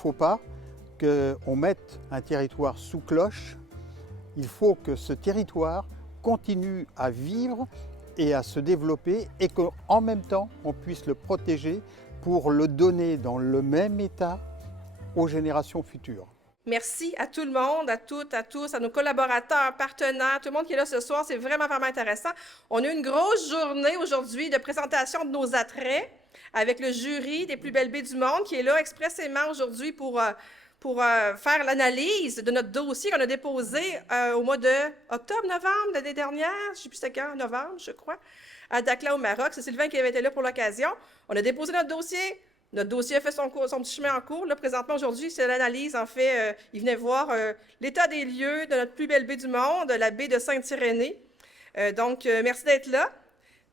faut pas qu'on mette un territoire sous cloche. Il faut que ce territoire continue à vivre et à se développer et qu'en même temps, on puisse le protéger pour le donner dans le même état aux générations futures. Merci à tout le monde, à toutes, à tous, à nos collaborateurs, partenaires, tout le monde qui est là ce soir. C'est vraiment, vraiment intéressant. On a eu une grosse journée aujourd'hui de présentation de nos attraits avec le jury des plus belles baies du monde qui est là expressément aujourd'hui pour faire l'analyse de notre dossier qu'on a déposé au mois de octobre, novembre l'année dernière, je ne sais plus c'était quand, novembre, je crois, à Dakhla au Maroc. C'est Sylvain qui avait été là pour l'occasion. On a déposé notre dossier. Notre dossier a fait son petit chemin en cours. Là, présentement, aujourd'hui, c'est l'analyse. En fait, il venait voir l'état des lieux de notre plus belle baie du monde, la baie de Sainte-Irénée. Donc, merci d'être là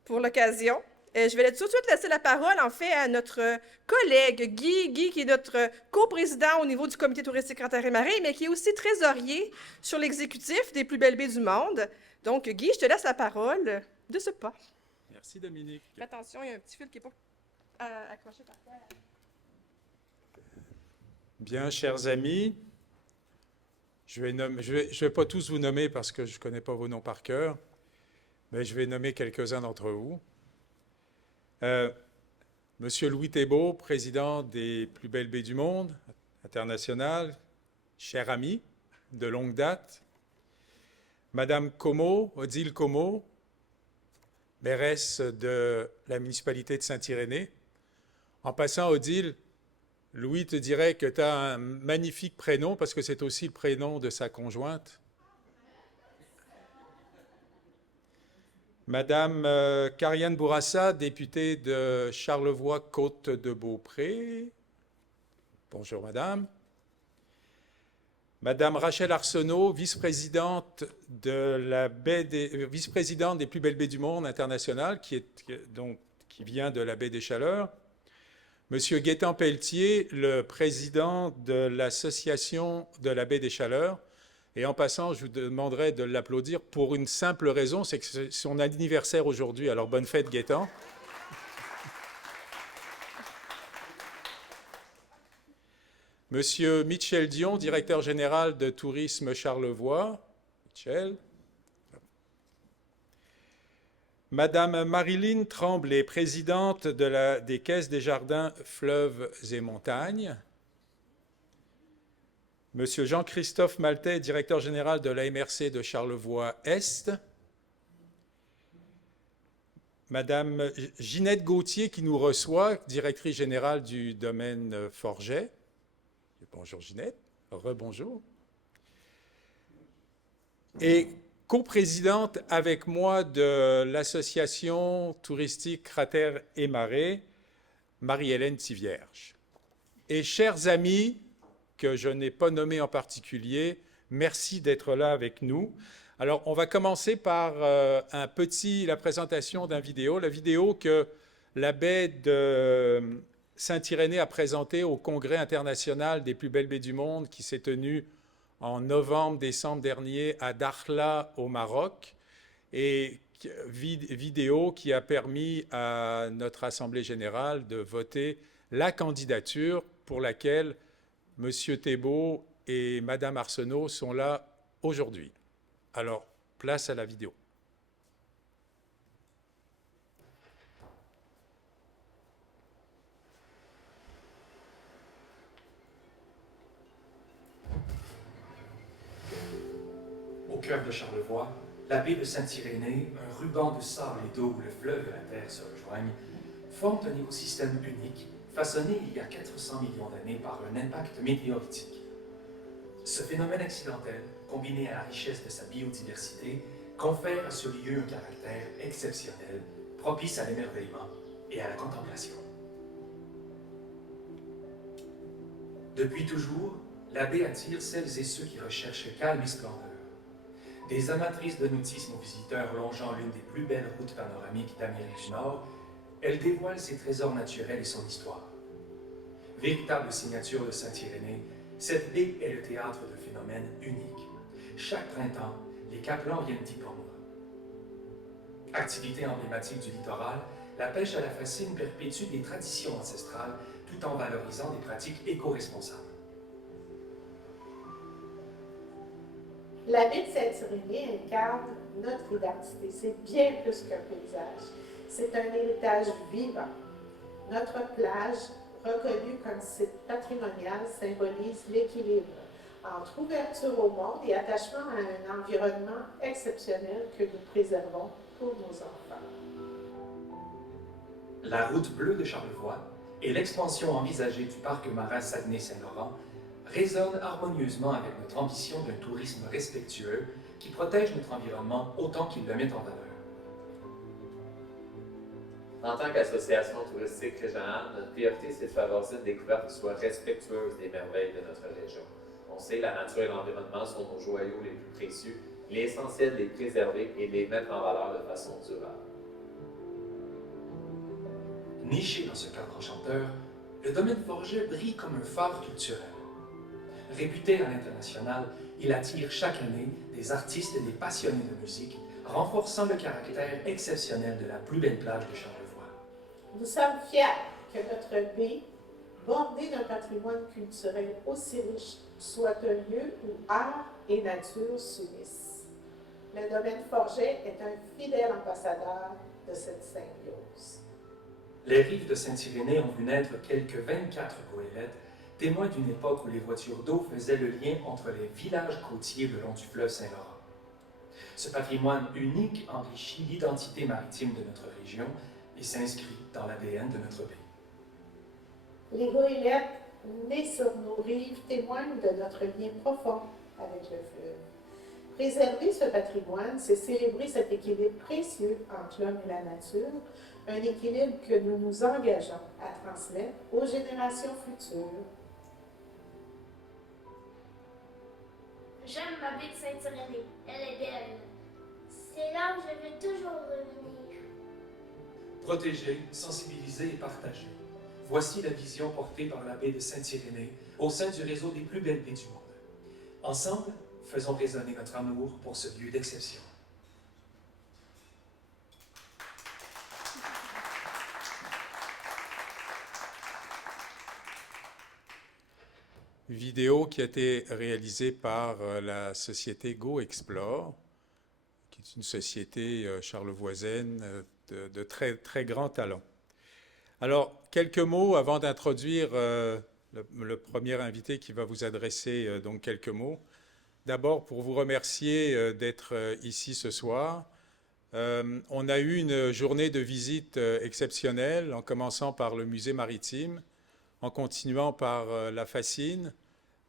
pour l'occasion. Je vais tout de suite laisser la parole, en fait, à notre collègue Guy, qui est notre coprésident au niveau du comité touristique Grand-Terre-et-Marais, mais qui est aussi trésorier sur l'exécutif des plus belles baies du monde. Donc, Guy, je te laisse la parole de ce pas. Merci, Dominique. Fais attention, il y a un petit fil qui n'est pas accroché par terre. Bien, chers amis, je vais pas tous vous nommer parce que je ne connais pas vos noms par cœur, mais je vais nommer quelques-uns d'entre vous. Monsieur Louis Thébault, président des plus belles baies du monde international, cher ami de longue date. Madame Como, Odile Como, mairesse de la municipalité de Sainte-Irénée. En passant, Odile, Louis te dirait que tu as un magnifique prénom parce que c'est aussi le prénom de sa conjointe. Madame Kariane Bourassa, députée de Charlevoix-Côte-de-Beaupré. Bonjour, madame. Madame Rachel Arsenault, vice-présidente vice-présidente des plus belles baies du monde international, qui vient de la baie des Chaleurs. Monsieur Gaétan Pelletier, le président de l'association de la baie des Chaleurs. Et en passant, je vous demanderai de l'applaudir pour une simple raison, c'est que c'est son anniversaire aujourd'hui. Alors, bonne fête, Gaétan. Monsieur Michel Dion, directeur général de Tourisme Charlevoix. Michel. Madame Marilyn Tremblay, présidente des Caisses des Jardins Fleuves et Montagnes. Monsieur Jean-Christophe Maltais, directeur général de la MRC de Charlevoix-Est. Madame Ginette Gauthier, qui nous reçoit, directrice générale du domaine Forget. Bonjour Ginette, rebonjour. Et coprésidente avec moi de l'association touristique Cratère et Marais, Marie-Hélène Thivierge. Et chers amis, que je n'ai pas nommés en particulier, merci d'être là avec nous. Alors, on va commencer par la présentation d'une vidéo, la vidéo que la baie de Sainte-Irénée a présentée au Congrès international des plus belles baies du monde qui s'est tenu en novembre-décembre dernier à Dakhla au Maroc, et vidéo qui a permis à notre Assemblée générale de voter la candidature pour laquelle M. Thébault et Mme Arsenault sont là aujourd'hui. Alors, place à la vidéo. Au cœur de Charlevoix, la baie de Sainte-Irénée, un ruban de sable et d'eau où le fleuve et la terre se rejoignent, forment un écosystème unique, façonné il y a 400 millions d'années par un impact météoritique. Ce phénomène accidentel, combiné à la richesse de sa biodiversité, confère à ce lieu un caractère exceptionnel, propice à l'émerveillement et à la contemplation. Depuis toujours, la baie attire celles et ceux qui recherchent calme et splendeur. Des amatrices de nautisme aux visiteurs longeant l'une des plus belles routes panoramiques d'Amérique du Nord, elle dévoile ses trésors naturels et son histoire. Véritable signature de Sainte-Irénée, cette baie est le théâtre de phénomènes uniques. Chaque printemps, les capelans viennent y pondre. Activité emblématique du littoral, la pêche à la fascine perpétue des traditions ancestrales tout en valorisant des pratiques éco-responsables. La baie de Saint-Irénée incarne notre identité. C'est bien plus qu'un paysage. C'est un héritage vivant. Notre plage, reconnue comme site patrimonial, symbolise l'équilibre entre ouverture au monde et attachement à un environnement exceptionnel que nous préservons pour nos enfants. La route bleue de Charlevoix et l'expansion envisagée du parc marin Saguenay-Saint-Laurent résonnent harmonieusement avec notre ambition d'un tourisme respectueux qui protège notre environnement autant qu'il le met en valeur. En tant qu'association touristique régionale, notre priorité, c'est de favoriser une découverte qui soit respectueuse des merveilles de notre région. On sait, la nature et l'environnement sont nos joyaux les plus précieux. Il est essentiel de les préserver et de les mettre en valeur de façon durable. Niché dans ce cadre enchanteur, le domaine Forget brille comme un phare culturel. Réputé à l'international, il attire chaque année des artistes et des passionnés de musique, renforçant le caractère exceptionnel de la plus belle plage de Charlevoix. Nous sommes fiers que notre baie, bordée d'un patrimoine culturel aussi riche, soit un lieu où art et nature s'unissent. Le domaine Forget est un fidèle ambassadeur de cette symbiose. Les rives de Saint-Irénée ont vu naître quelques 24 goélettes, témoins d'une époque où les voitures d'eau faisaient le lien entre les villages côtiers le long du fleuve Saint-Laurent. Ce patrimoine unique enrichit l'identité maritime de notre région et s'inscrit dans l'ADN de notre pays. Les goélettes nées sur nos rives témoignent de notre lien profond avec le fleuve. Préserver ce patrimoine, c'est célébrer cet équilibre précieux entre l'homme et la nature, un équilibre que nous nous engageons à transmettre aux générations futures. J'aime ma baie de Saint-Irénée, elle est belle. C'est là où je veux toujours revenir. Protéger, sensibiliser et partager. Voici la vision portée par la baie de Saint-Irénée au sein du réseau des plus belles baies du monde. Ensemble, faisons résonner notre amour pour ce lieu d'exception. Vidéo qui a été réalisée par la société Go Explore, qui est une société charlevoisaine de très, très grand talent. Alors, quelques mots avant d'introduire le premier invité qui va vous adresser donc quelques mots. D'abord, pour vous remercier d'être ici ce soir. On a eu une journée de visite exceptionnelle, en commençant par le musée maritime, en continuant par la Fascine,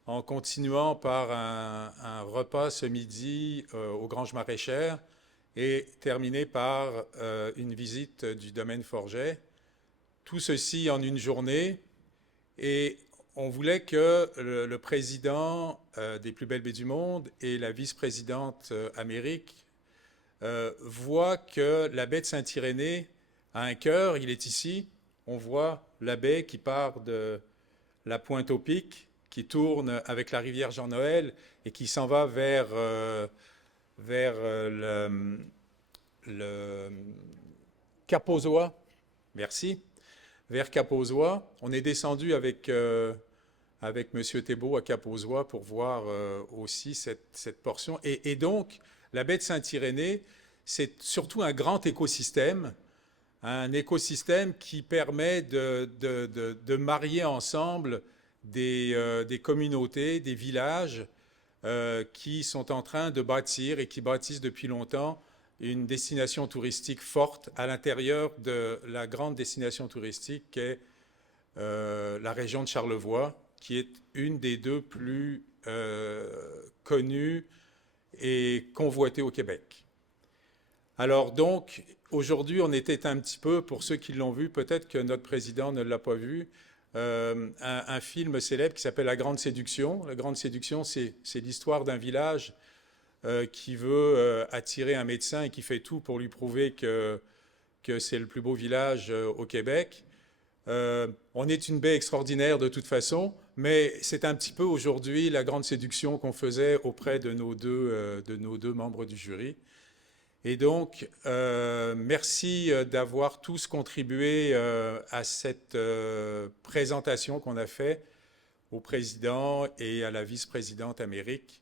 en continuant par un repas ce midi aux Granges Maraîchères et terminé par une visite du domaine Forget. Tout ceci en une journée et on voulait que le président des plus belles baies du monde et la vice-présidente Amérique voient que la baie de Saint-Irénée a un cœur, il est ici. On voit la baie qui part de la Pointe-au-Pic, qui tourne avec la rivière Jean-Noël et qui s'en va vers le Cap-aux-Oies. Merci. Vers Cap-aux-Oies. On est descendu avec M. Thébault à Cap-aux-Oies pour voir aussi cette portion. Et donc, la baie de Saint-Irénée, c'est surtout un grand écosystème, un écosystème qui permet de marier ensemble des communautés, des villages qui sont en train de bâtir et qui bâtissent depuis longtemps une destination touristique forte à l'intérieur de la grande destination touristique qu'est la région de Charlevoix, qui est une des deux plus connues et convoitées au Québec. Alors donc, aujourd'hui, on était un petit peu, pour ceux qui l'ont vu, peut-être que notre président ne l'a pas vu, un film célèbre qui s'appelle La Grande Séduction. La Grande Séduction, c'est l'histoire d'un village qui veut attirer un médecin et qui fait tout pour lui prouver que c'est le plus beau village au Québec. On est une baie extraordinaire de toute façon, mais c'est un petit peu aujourd'hui la grande séduction qu'on faisait auprès de nos deux membres du jury. Et donc, merci d'avoir tous contribué à cette présentation qu'on a faite au président et à la vice-présidente Amérique.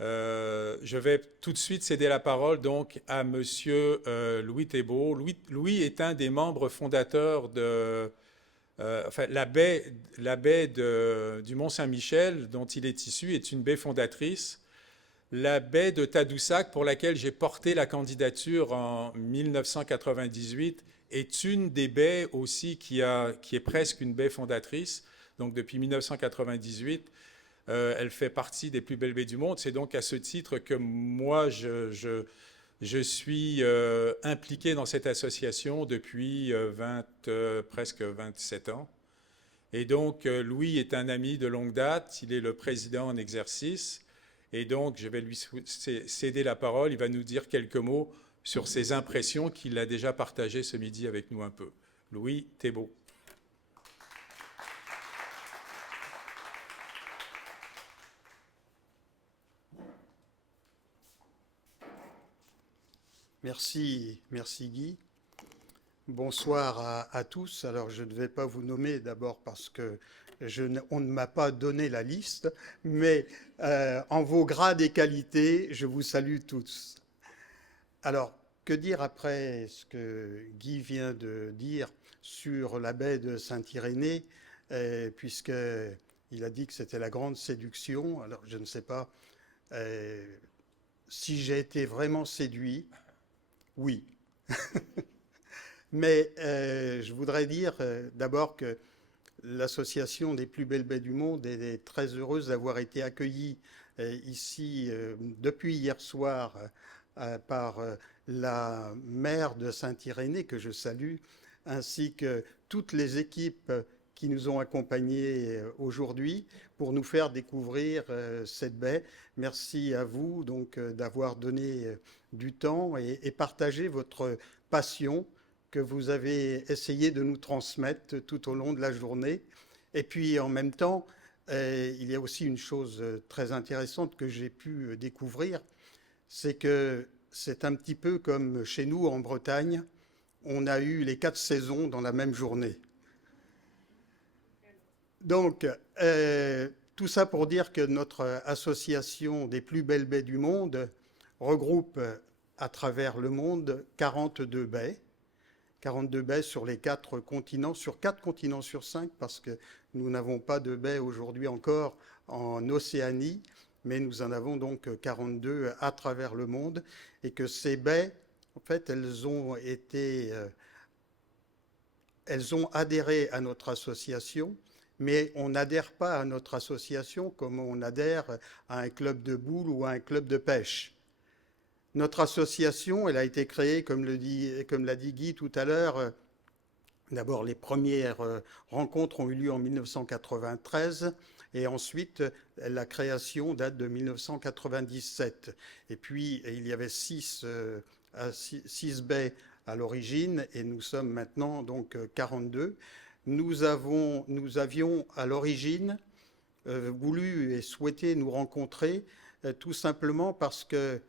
Je vais tout de suite céder la parole donc à Monsieur Louis Thébault. Louis est un des membres fondateurs de la baie du Mont-Saint-Michel, dont il est issu, est une baie fondatrice. La baie de Tadoussac, pour laquelle j'ai porté la candidature en 1998, est une des baies aussi qui est presque une baie fondatrice. Donc depuis 1998, elle fait partie des plus belles baies du monde. C'est donc à ce titre que moi, je suis impliqué dans cette association depuis presque 27 ans. Et donc, Louis est un ami de longue date. Il est le président en exercice. Et donc, je vais lui céder la parole. Il va nous dire quelques mots sur ses impressions qu'il a déjà partagées ce midi avec nous un peu. Louis Thébault. Merci Guy. Bonsoir à tous. Alors, je ne vais pas vous nommer d'abord parce que on ne m'a pas donné la liste, mais en vos grades et qualités, je vous salue tous. Alors, que dire après ce que Guy vient de dire sur la baie de Saint-Irénée, puisqu'il a dit que c'était la grande séduction. Alors, je ne sais pas si j'ai été vraiment séduit. Oui. Mais je voudrais dire d'abord que l'Association des plus belles baies du monde est très heureuse d'avoir été accueillie ici depuis hier soir par la maire de Saint-Irénée, que je salue, ainsi que toutes les équipes qui nous ont accompagnés aujourd'hui pour nous faire découvrir cette baie. Merci à vous donc d'avoir donné du temps et partagé votre passion que vous avez essayé de nous transmettre tout au long de la journée. Et puis en même temps, il y a aussi une chose très intéressante que j'ai pu découvrir, c'est que c'est un petit peu comme chez nous en Bretagne, on a eu les 4 saisons dans la même journée. Donc, tout ça pour dire que notre association des plus belles baies du monde regroupe à travers le monde 42 baies. 42 baies sur les 4 continents, sur 4 continents sur 5, parce que nous n'avons pas de baies aujourd'hui encore en Océanie, mais nous en avons donc 42 à travers le monde, et que ces baies, en fait, elles ont adhéré à notre association, mais on n'adhère pas à notre association comme on adhère à un club de boules ou à un club de pêche. Notre association, elle a été créée, comme l'a dit Guy tout à l'heure. D'abord, les premières rencontres ont eu lieu en 1993 et ensuite, la création date de 1997. Et puis, il y avait 6 baies à l'origine et nous sommes maintenant donc 42. Nous avions à l'origine voulu et souhaité nous rencontrer tout simplement parce que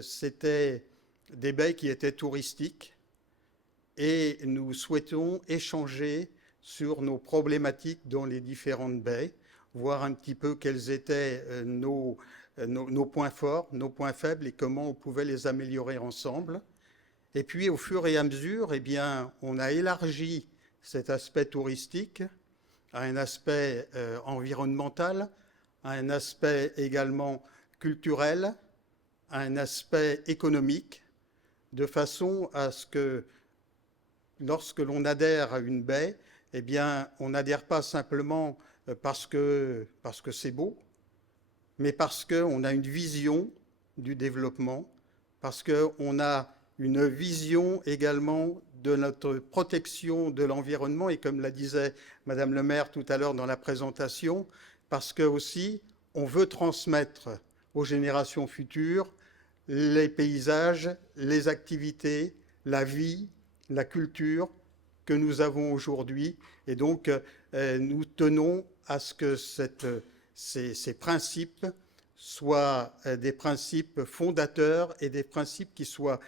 c'était des baies qui étaient touristiques et nous souhaitons échanger sur nos problématiques dans les différentes baies, voir un petit peu quels étaient nos points forts, nos points faibles et comment on pouvait les améliorer ensemble. Et puis au fur et à mesure, eh bien, on a élargi cet aspect touristique à un aspect environnemental, à un aspect également culturel, à un aspect économique, de façon à ce que lorsque l'on adhère à une baie, eh bien, on n'adhère pas simplement parce que c'est beau, mais parce qu'on a une vision du développement, parce qu'on a une vision également de notre protection de l'environnement, et comme la disait Madame le maire tout à l'heure dans la présentation, parce que aussi on veut transmettre aux générations futures les paysages, les activités, la vie, la culture que nous avons aujourd'hui. Et donc, nous tenons à ce que ces principes soient des principes fondateurs et des principes qui soient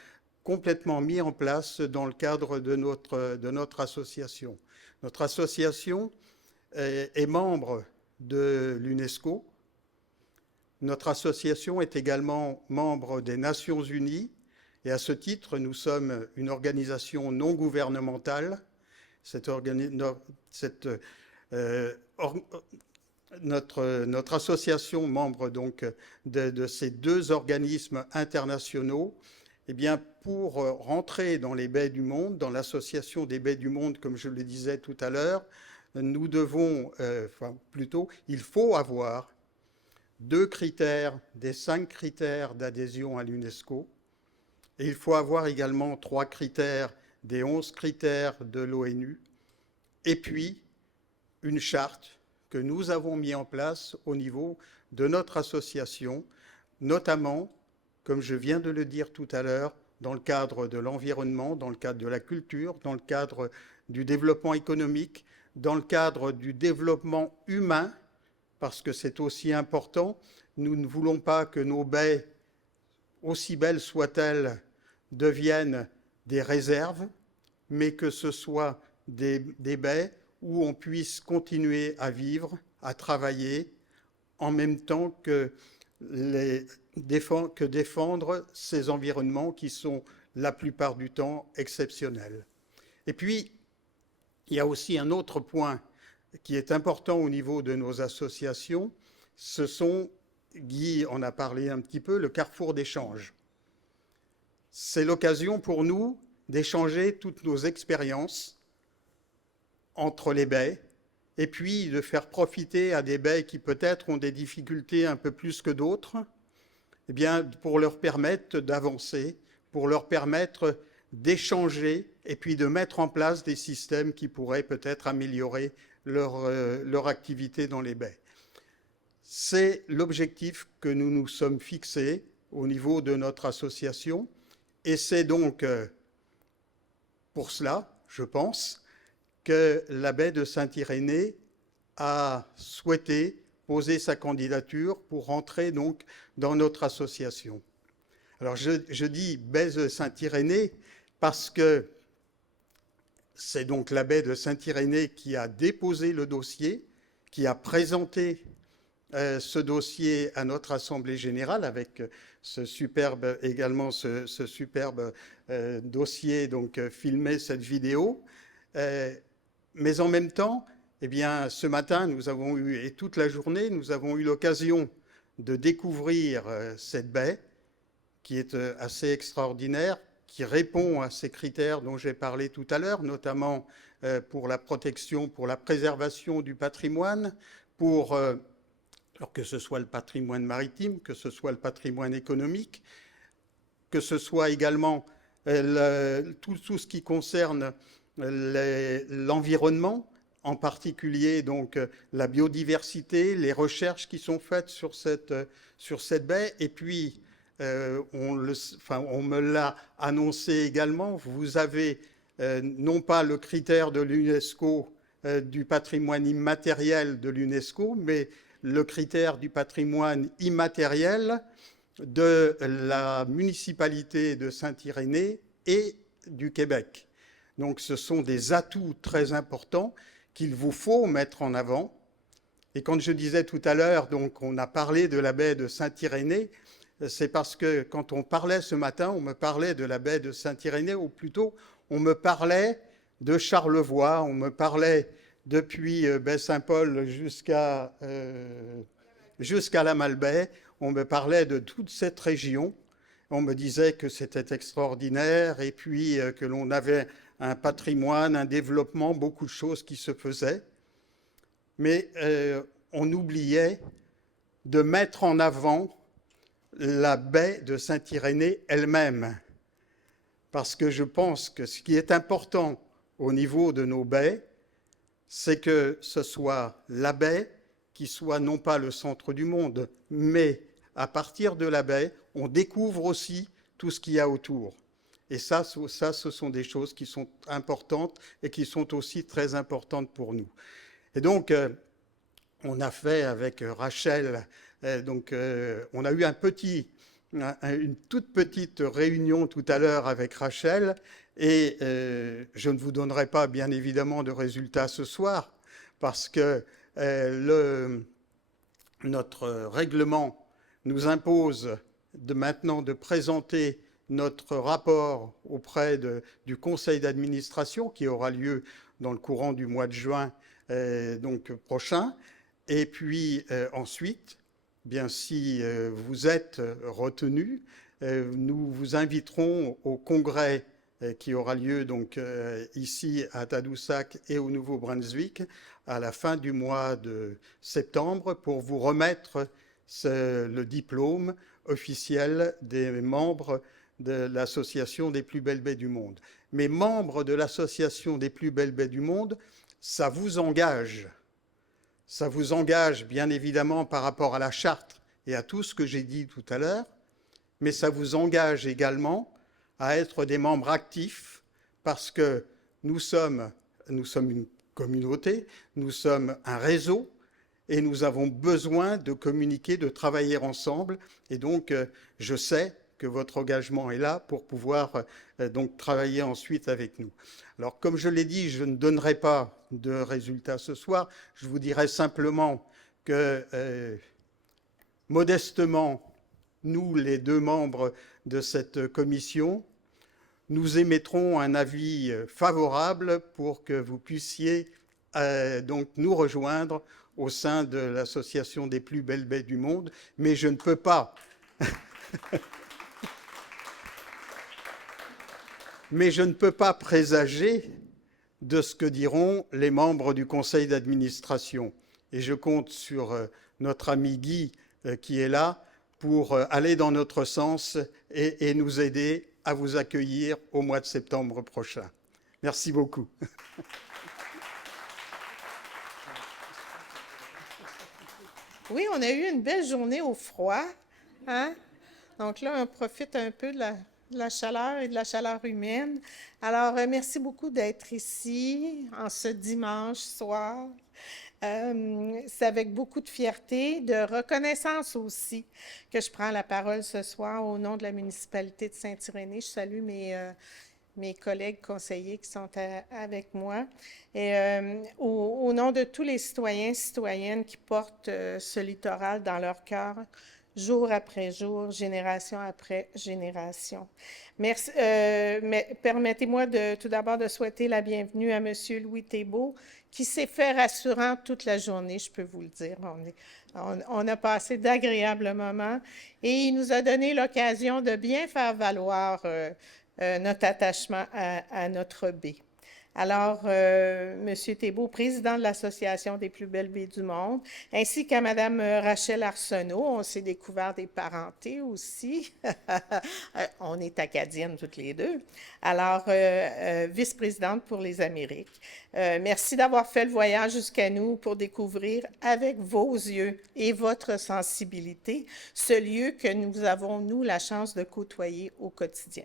complètement mis en place dans le cadre de notre association. Notre association est membre de l'UNESCO. Notre association est également membre des Nations Unies et à ce titre, nous sommes une organisation non gouvernementale. Notre association, membre donc de ces deux organismes internationaux, eh bien, pour rentrer dans les baies du monde, dans l'association des baies du monde, comme je le disais tout à l'heure, nous devons, il faut avoir 2 critères des 5 critères d'adhésion à l'UNESCO. Et il faut avoir également 3 critères des 11 critères de l'ONU. Et puis, une charte que nous avons mis en place au niveau de notre association, notamment, comme je viens de le dire tout à l'heure, dans le cadre de l'environnement, dans le cadre de la culture, dans le cadre du développement économique, dans le cadre du développement humain, parce que c'est aussi important. Nous ne voulons pas que nos baies, aussi belles soient-elles, deviennent des réserves, mais que ce soit des baies où on puisse continuer à vivre, à travailler, en même temps que défendre ces environnements qui sont la plupart du temps exceptionnels. Et puis, il y a aussi un autre point qui est important au niveau de nos associations, ce sont, Guy en a parlé un petit peu, le carrefour d'échange. C'est l'occasion pour nous d'échanger toutes nos expériences entre les baies et puis de faire profiter à des baies qui peut-être ont des difficultés un peu plus que d'autres, eh bien, pour leur permettre d'avancer, pour leur permettre d'échanger et puis de mettre en place des systèmes qui pourraient peut-être améliorer leur activité dans les baies. C'est l'objectif que nous nous sommes fixés au niveau de notre association et c'est donc pour cela, je pense, que la baie de Saint-Irénée a souhaité poser sa candidature pour rentrer donc dans notre association. Alors je dis baie de Saint-Irénée parce que c'est donc la baie de Saint-Irénée qui a déposé le dossier, qui a présenté ce dossier à notre Assemblée générale avec ce superbe dossier, donc filmé cette vidéo. Mais en même temps, eh bien, ce matin, nous avons eu, et toute la journée, nous avons eu l'occasion de découvrir cette baie qui est assez extraordinaire, qui répond à ces critères dont j'ai parlé tout à l'heure, notamment pour la protection, pour la préservation du patrimoine, alors que ce soit le patrimoine maritime, que ce soit le patrimoine économique, que ce soit également tout ce qui concerne l'environnement, en particulier donc la biodiversité, les recherches qui sont faites sur cette baie, et puis on me l'a annoncé également, vous avez non pas le critère de l'UNESCO du patrimoine immatériel de l'UNESCO, mais le critère du patrimoine immatériel de la municipalité de Saint-Irénée et du Québec. Donc ce sont des atouts très importants qu'il vous faut mettre en avant. Et quand je disais tout à l'heure, donc on a parlé de la baie de Saint-Irénée, c'est parce que quand on parlait ce matin, on me parlait de la baie de Saint-Irénée, ou plutôt on me parlait de Charlevoix, on me parlait depuis Baie-Saint-Paul jusqu'à la Malbaie, on me parlait de toute cette région. On me disait que c'était extraordinaire et puis que l'on avait un patrimoine, un développement, beaucoup de choses qui se faisaient. Mais on oubliait de mettre en avant la baie de Saint-Irénée elle-même. Parce que je pense que ce qui est important au niveau de nos baies, c'est que ce soit la baie qui soit non pas le centre du monde, mais à partir de la baie, on découvre aussi tout ce qu'il y a autour. Et ça, ce sont des choses qui sont importantes et qui sont aussi très importantes pour nous. Et donc, on a fait avec Rachel, on a eu une toute petite réunion tout à l'heure avec Rachel, et je ne vous donnerai pas, bien évidemment, de résultats ce soir, parce que notre règlement nous impose maintenant de présenter notre rapport auprès du conseil d'administration qui aura lieu dans le courant du mois de juin donc prochain. Et puis ensuite, bien si vous êtes retenu, nous vous inviterons au congrès qui aura lieu donc ici à Tadoussac et au Nouveau-Brunswick à la fin du mois de septembre pour vous remettre le diplôme officiel des membres de l'Association des plus belles baies du monde. Mais membres de l'Association des plus belles baies du monde, ça vous engage. Ça vous engage bien évidemment par rapport à la charte et à tout ce que j'ai dit tout à l'heure, mais ça vous engage également à être des membres actifs parce que nous sommes une communauté, nous sommes un réseau et nous avons besoin de communiquer, de travailler ensemble. Et donc, je sais que votre engagement est là pour pouvoir donc travailler ensuite avec nous. Alors, comme je l'ai dit, je ne donnerai pas de résultats ce soir. Je vous dirai simplement que, modestement, nous, les 2 membres de cette commission, nous émettrons un avis favorable pour que vous puissiez donc nous rejoindre au sein de l'Association des plus belles baies du monde. Mais je ne peux pas... Mais je ne peux pas présager de ce que diront les membres du conseil d'administration. Et je compte sur notre ami Guy qui est là pour aller dans notre sens et nous aider à vous accueillir au mois de septembre prochain. Merci beaucoup. Oui, on a eu une belle journée au froid, hein? Donc là, on profite un peu de la chaleur et de la chaleur humaine. Alors, merci beaucoup d'être ici en ce dimanche soir. C'est avec beaucoup de fierté, de reconnaissance aussi que je prends la parole ce soir au nom de la municipalité de Saint-Irénée. Je salue mes collègues conseillers qui sont avec moi et au nom de tous les citoyens et citoyennes qui portent ce littoral dans leur cœur, jour après jour, génération après génération. Merci. Permettez-moi tout d'abord de souhaiter la bienvenue à M. Louis Thébault, qui s'est fait rassurant toute la journée, je peux vous le dire. On a passé d'agréables moments et il nous a donné l'occasion de bien faire valoir notre attachement à notre baie. Alors, M. Thébault, président de l'Association des plus belles baies du monde, ainsi qu'à Mme Rachel Arsenault, on s'est découvert des parentés aussi. On est acadiennes toutes les deux. Alors, vice-présidente pour les Amériques. Merci d'avoir fait le voyage jusqu'à nous pour découvrir avec vos yeux et votre sensibilité ce lieu que nous avons, nous, la chance de côtoyer au quotidien.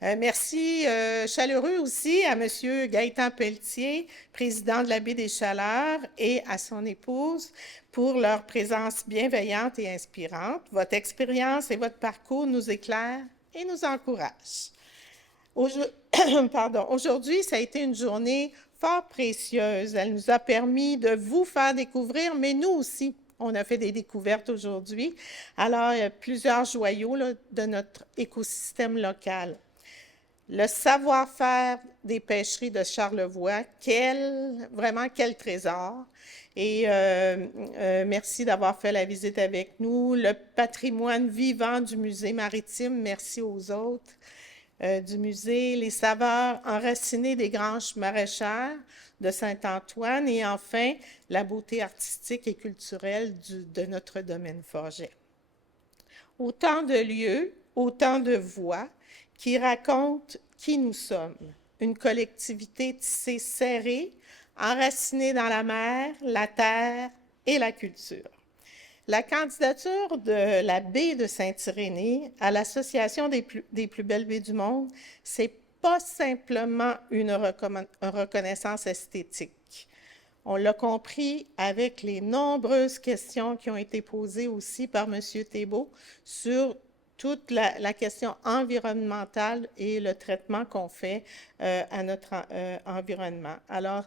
Merci chaleureux aussi à M. Gaëtan Pelletier, président de la Baie des Chaleurs, et à son épouse pour leur présence bienveillante et inspirante. Votre expérience et votre parcours nous éclairent et nous encouragent. Aujourd'hui, ça a été une journée fort précieuse. Elle nous a permis de vous faire découvrir, mais nous aussi. On a fait des découvertes aujourd'hui. Alors, il y a plusieurs joyaux là, de notre écosystème local. Le savoir-faire des pêcheries de Charlevoix, vraiment quel trésor. Et merci d'avoir fait la visite avec nous. Le patrimoine vivant du musée maritime, merci aux autres du musée. Les saveurs enracinées des granges maraîchères de Saint-Antoine et enfin, la beauté artistique et culturelle de notre domaine forget. Autant de lieux, autant de voix qui racontent qui nous sommes. Une collectivité tissée serrée, enracinée dans la mer, la terre et la culture. La candidature de la baie de Saint-Irénée à l'Association des plus belles baies du monde, c'est pas simplement une reconnaissance esthétique. On l'a compris avec les nombreuses questions qui ont été posées aussi par M. Thébault sur toute la question environnementale et le traitement qu'on fait à notre environnement. Alors,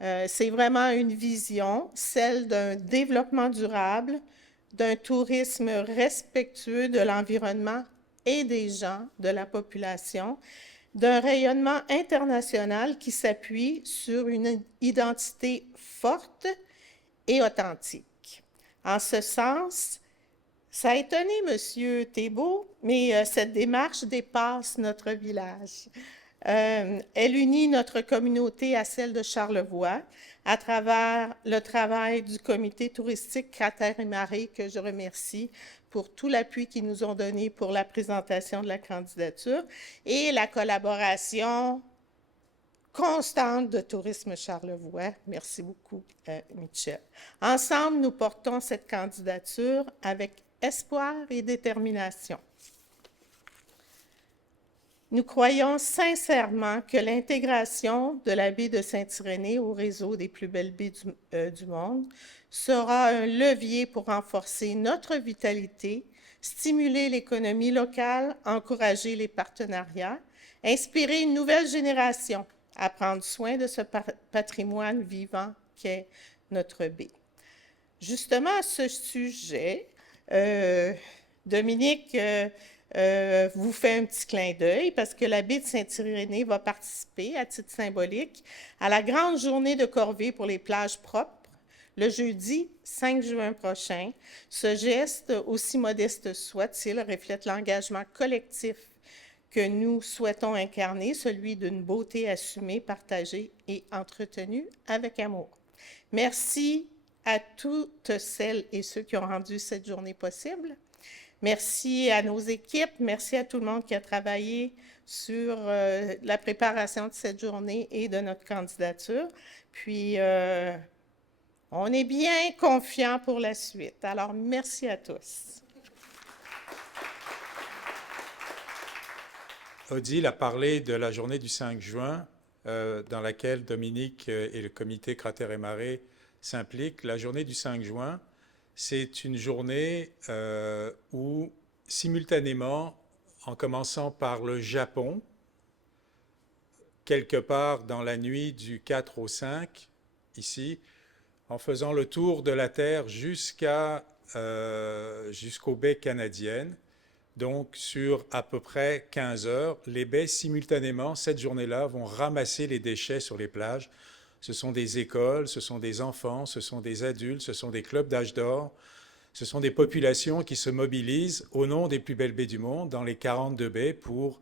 c'est vraiment une vision, celle d'un développement durable, d'un tourisme respectueux de l'environnement et des gens, de la population, d'un rayonnement international qui s'appuie sur une identité forte et authentique. En ce sens, ça a étonné M. Thébault, mais cette démarche dépasse notre village. Elle unit notre communauté à celle de Charlevoix à travers le travail du comité touristique Cratère et Marée, que je remercie pour tout l'appui qu'ils nous ont donné pour la présentation de la candidature, et la collaboration constante de Tourisme Charlevoix. Merci beaucoup, Michel. Ensemble, nous portons cette candidature avec espoir et détermination. Nous croyons sincèrement que l'intégration de la baie de Saint-Irénée au réseau des plus belles baies du monde sera un levier pour renforcer notre vitalité, stimuler l'économie locale, encourager les partenariats, inspirer une nouvelle génération à prendre soin de ce patrimoine vivant qu'est notre baie. Justement, à ce sujet, Dominique vous fait un petit clin d'œil parce que la baie de Saint-Irénée va participer à titre symbolique à la grande journée de corvée pour les plages propres le jeudi 5 juin prochain. Ce geste, aussi modeste soit-il, reflète l'engagement collectif que nous souhaitons incarner, celui d'une beauté assumée, partagée et entretenue avec amour. Merci à toutes celles et ceux qui ont rendu cette journée possible. Merci à nos équipes, merci à tout le monde qui a travaillé sur la préparation de cette journée et de notre candidature. Puis, on est bien confiants pour la suite. Alors, merci à tous. Odile a parlé de la journée du 5 juin, dans laquelle Dominique et le comité Cratère et Marée s'impliquent. La journée du 5 juin, c'est une journée où, simultanément, en commençant par le Japon, quelque part dans la nuit du 4 au 5, ici, en faisant le tour de la Terre jusqu'aux baies canadiennes, donc sur à peu près 15 heures, les baies simultanément, cette journée-là, vont ramasser les déchets sur les plages. Ce sont des écoles, ce sont des enfants, ce sont des adultes, ce sont des clubs d'âge d'or, ce sont des populations qui se mobilisent au nom des plus belles baies du monde, dans les 42 baies, pour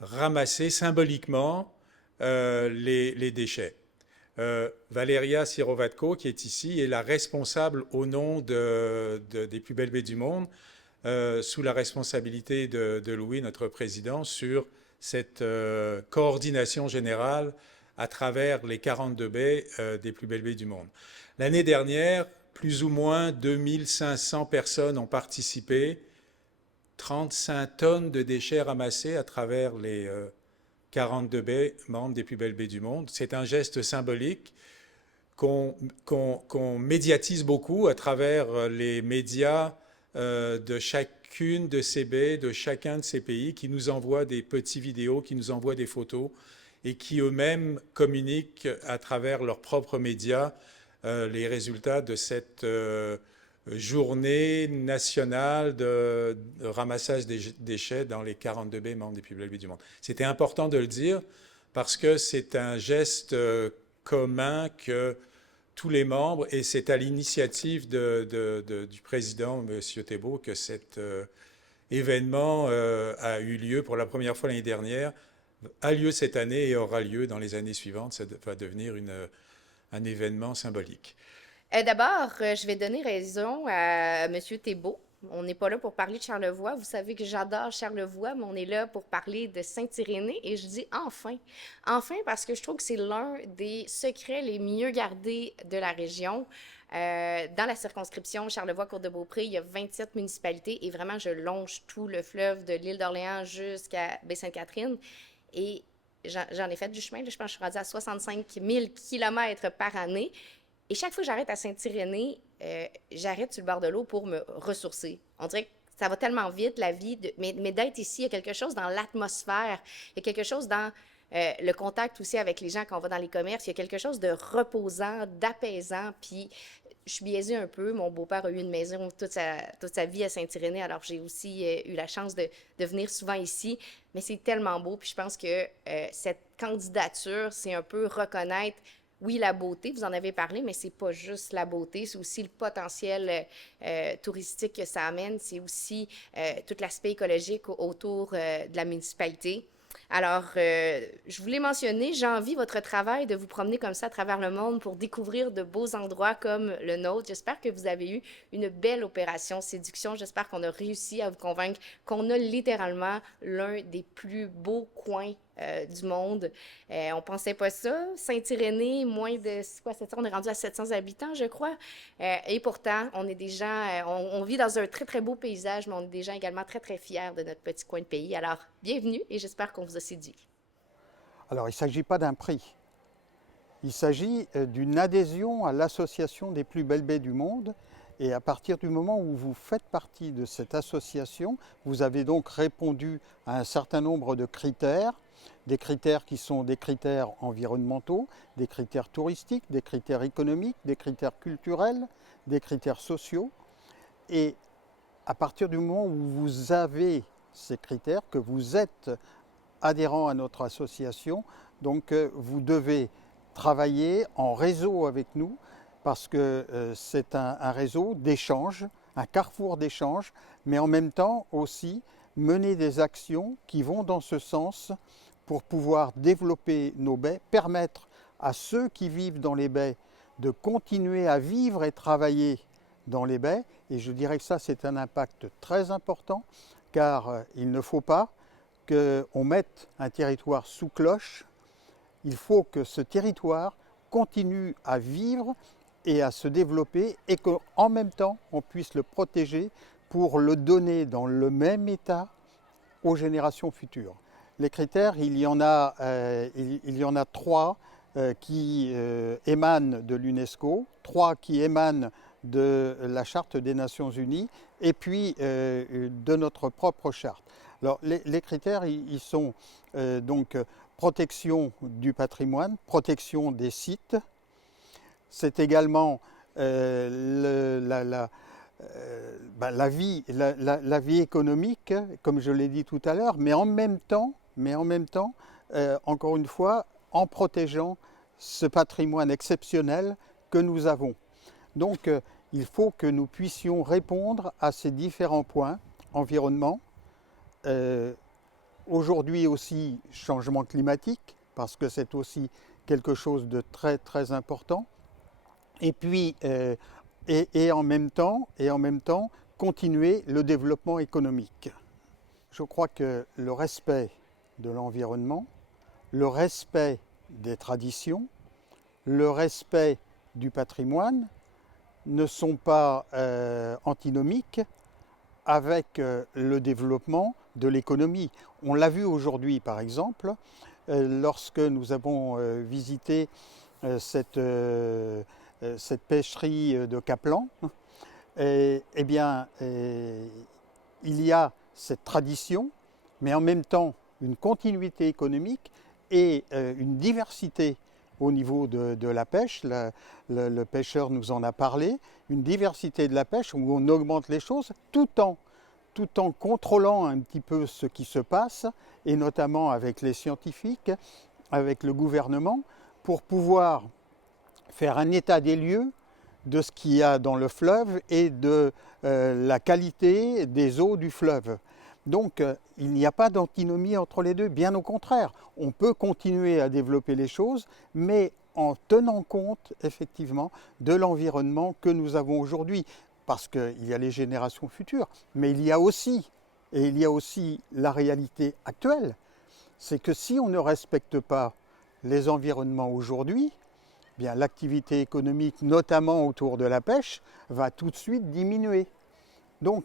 ramasser symboliquement les déchets. Valeria Sirovatko, qui est ici, est la responsable au nom des plus belles baies du monde, sous la responsabilité de Louis, notre président, sur cette coordination générale à travers les 42 baies des plus belles baies du monde. L'année dernière, plus ou moins 2500 personnes ont participé, 35 tonnes de déchets ramassés à travers les 42 baies membres des plus belles baies du monde. C'est un geste symbolique qu'on médiatise beaucoup à travers les médias de chacune de ces baies, de chacun de ces pays, qui nous envoient des petites vidéos, qui nous envoient des photos, et qui eux-mêmes communiquent à travers leurs propres médias les résultats de cette journée nationale de ramassage des déchets dans les 42 baies membres des plus belles baies du monde. C'était important de le dire parce que c'est un geste commun que tous les membres, et c'est à l'initiative du président, M. Thébault, que cet événement a eu lieu pour la première fois l'année dernière, a lieu cette année et aura lieu dans les années suivantes. Ça va devenir un événement symbolique. D'abord, je vais donner raison à M. Thébault. On n'est pas là pour parler de Charlevoix. Vous savez que j'adore Charlevoix, mais on est là pour parler de Saint-Irénée. Et je dis enfin. Enfin, parce que je trouve que c'est l'un des secrets les mieux gardés de la région. Dans la circonscription Charlevoix-Côte-de-Beaupré, il y a 27 municipalités et vraiment, je longe tout le fleuve de l'île d'Orléans jusqu'à Baie-Sainte-Catherine. Et j'en ai fait du chemin. Là, je pense que je suis rendue à 65 000 kilomètres par année. Et chaque fois que j'arrête à Saint-Irénée, j'arrête sur le bord de l'eau pour me ressourcer. On dirait que ça va tellement vite, la vie. Mais d'être ici, il y a quelque chose dans l'atmosphère. Il y a quelque chose dans le contact aussi avec les gens quand on va dans les commerces. Il y a quelque chose de reposant, d'apaisant. Puis je suis biaisée un peu. Mon beau-père a eu une maison toute sa vie à Saint-Irénée, alors j'ai aussi eu la chance de venir souvent ici. Mais c'est tellement beau, puis je pense que cette candidature, c'est un peu reconnaître, oui, la beauté, vous en avez parlé, mais c'est pas juste la beauté, c'est aussi le potentiel touristique que ça amène, c'est aussi tout l'aspect écologique autour de la municipalité. Alors, je voulais mentionner, j'envie votre travail de vous promener comme ça à travers le monde pour découvrir de beaux endroits comme le nôtre. J'espère que vous avez eu une belle opération séduction. J'espère qu'on a réussi à vous convaincre qu'on a littéralement l'un des plus beaux coins du monde. On pensait pas ça. Saint-Irénée, moins de, c'est quoi, on est rendu à 700 habitants, je crois. Et pourtant, on est des gens, on vit dans un très, très beau paysage, mais on est des gens également très, très fiers de notre petit coin de pays. Alors, bienvenue et j'espère qu'on vous a séduit. Alors, il ne s'agit pas d'un prix. Il s'agit d'une adhésion à l'association des plus belles baies du monde. Et à partir du moment où vous faites partie de cette association, vous avez donc répondu à un certain nombre de critères, des critères qui sont des critères environnementaux, des critères touristiques, des critères économiques, des critères culturels, des critères sociaux. Et à partir du moment où vous avez ces critères, que vous êtes adhérent à notre association, donc vous devez travailler en réseau avec nous parce que c'est un réseau d'échange, un carrefour d'échange, mais en même temps aussi mener des actions qui vont dans ce sens pour pouvoir développer nos baies, permettre à ceux qui vivent dans les baies de continuer à vivre et travailler dans les baies. Et je dirais que ça, c'est un impact très important, car il ne faut pas qu'on mette un territoire sous cloche. Il faut que ce territoire continue à vivre et à se développer et qu'en même temps, on puisse le protéger pour le donner dans le même état aux générations futures. Les critères, il y en a 3 qui émanent de l'UNESCO, 3 qui émanent de la Charte des Nations Unies et puis de notre propre charte. Alors, les critères, ils sont donc protection du patrimoine, protection des sites. C'est également la vie économique, comme je l'ai dit tout à l'heure, mais en même temps, encore une fois, en protégeant ce patrimoine exceptionnel que nous avons. Donc, il faut que nous puissions répondre à ces différents points, environnement, aujourd'hui aussi changement climatique, parce que c'est aussi quelque chose de très très important, et puis et en même temps continuer le développement économique. Je crois que le respect de l'environnement, le respect des traditions, le respect du patrimoine ne sont pas antinomiques avec le développement de l'économie. On l'a vu aujourd'hui par exemple, lorsque nous avons visité cette pêcherie de Kaplan, il y a cette tradition, mais en même temps une continuité économique et une diversité au niveau de la pêche. Le pêcheur nous en a parlé, une diversité de la pêche où on augmente les choses tout en contrôlant un petit peu ce qui se passe, et notamment avec les scientifiques, avec le gouvernement, pour pouvoir faire un état des lieux de ce qu'il y a dans le fleuve et de la qualité des eaux du fleuve. Donc il n'y a pas d'antinomie entre les deux, bien au contraire. On peut continuer à développer les choses, mais en tenant compte effectivement de l'environnement que nous avons aujourd'hui. Parce qu'il y a les générations futures, mais il y a aussi la réalité actuelle. C'est que si on ne respecte pas les environnements aujourd'hui, bien l'activité économique, notamment autour de la pêche, va tout de suite diminuer. Donc,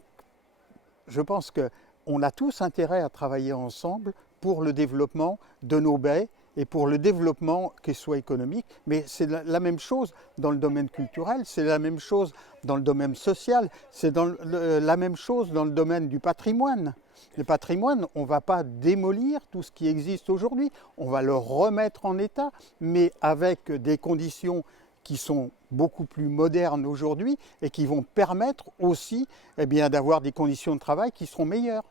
je pense qu'on a tous intérêt à travailler ensemble pour le développement de nos baies et pour le développement qu'il soit économique. Mais c'est la même chose dans le domaine culturel, c'est la même chose dans le domaine social, c'est la même chose dans le domaine du patrimoine. Le patrimoine, on ne va pas démolir tout ce qui existe aujourd'hui, on va le remettre en état, mais avec des conditions qui sont beaucoup plus modernes aujourd'hui et qui vont permettre aussi d'avoir des conditions de travail qui seront meilleures.